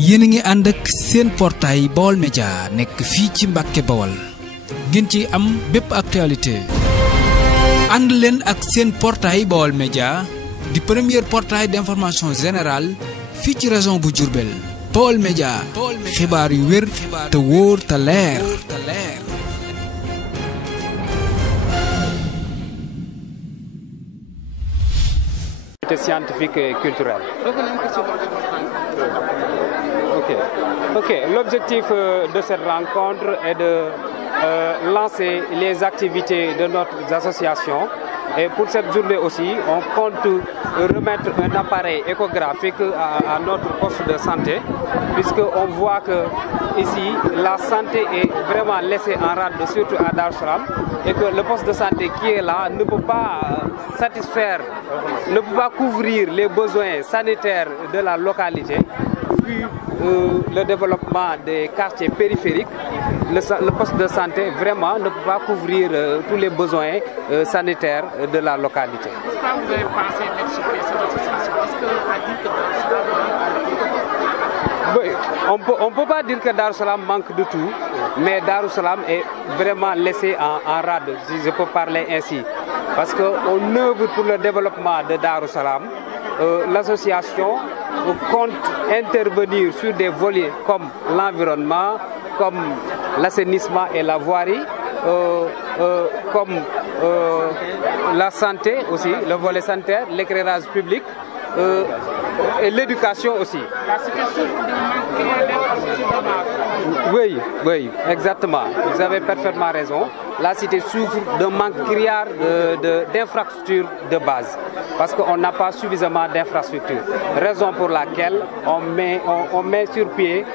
yéen a ngi ànd ak seen portail Baol Média nekk fii ci Mbàkke Bawol ngeen ci am bépp actualité ànd leen ak seen portail Baol Média di premier portail d'information générale fii ci région bu Diourbel. Baol Média xibaar yu wér te wóor te leer. Scientifique et culturel. Ok. L'objectif de cette rencontre est de lancer les activités de notre association. Et pour cette journée aussi, on compte remettre un appareil échographique à notre poste de santé, puisqu'on voit que ici, la santé est vraiment laissée en rade, surtout à Darou Salam, et que le poste de santé qui est là ne peut pas satisfaire, ne peut pas couvrir les besoins sanitaires de la localité, vu le développement des quartiers périphériques. Le poste de santé vraiment ne peut pas couvrir tous les besoins sanitaires de la localité. Pourquoi vous avez pensé mettre sur pied cette association? Est-ce qu'on a dit que on ne peut pas dire que Darou Salam manque de tout, mais Darou Salam est vraiment laissé en rade, si je peux parler ainsi. Parce qu'on œuvre pour le développement de Darou Salam. L'association compte intervenir sur des volets comme l'environnement, comme l'assainissement et la voirie, comme la santé aussi, le volet sanitaire, l'éclairage public et l'éducation aussi. Oui, exactement. Vous avez parfaitement raison. La cité souffre d'un manque criard d'infrastructures de base, parce qu'on n'a pas suffisamment d'infrastructures. Raison pour laquelle on met sur pied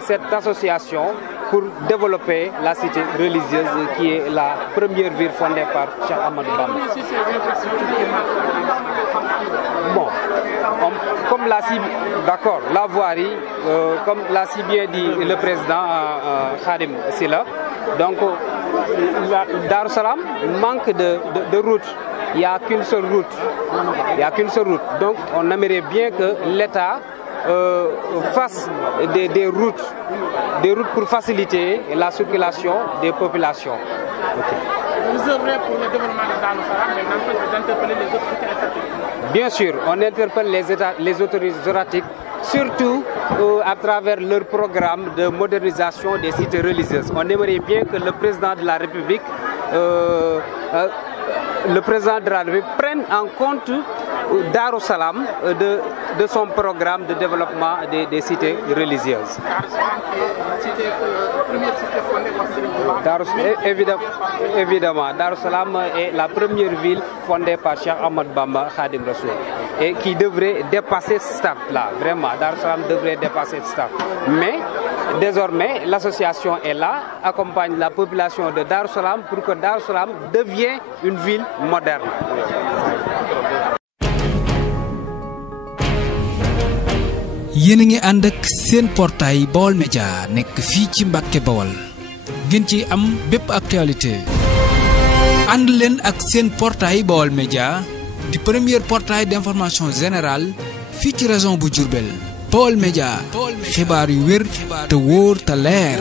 cette association pour développer la cité religieuse qui est la première ville fondée par Cheikh Ahmadou Bamba. Bon, comme l'a si, d'accord, la voirie, comme l'a si bien dit le président Khadim Silla, donc Darou Salam manque de route. Il n'y a qu'une seule route. Donc on aimerait bien que l'État fasse des routes pour faciliter la circulation des populations. Okay. Vous œuvrez pour le développement de Darou Salam, mais n'empêche vous interpeller les autorités étatiques. Bien sûr, on interpelle les autorités étatiques, surtout à travers leur programme de modernisation des cités religieuses. On aimerait bien que le président de la République prenne en compte Darou Salam de son programme de développement des cités religieuses. Évidemment, Darou Salam est la première ville fondée par Cheikh Ahmadou Bamba Khadim Rassoul et qui devrait dépasser ce stade-là. Vraiment, Darou Salam devrait dépasser ce stade. Mais désormais, l'association est là, accompagne la population de Darou Salam pour que Darou Salam devienne une ville moderne. yéen a ngi ànd ak seen portail Baol Média nekk fii ci Mbàkke Bawol ngeen ci am bépp actualité ànd leen ak seen portail Baol Média di premier portail d'information générale fii ci région bu Diourbel. Baol Média xibaar yu wér te wóor te leer.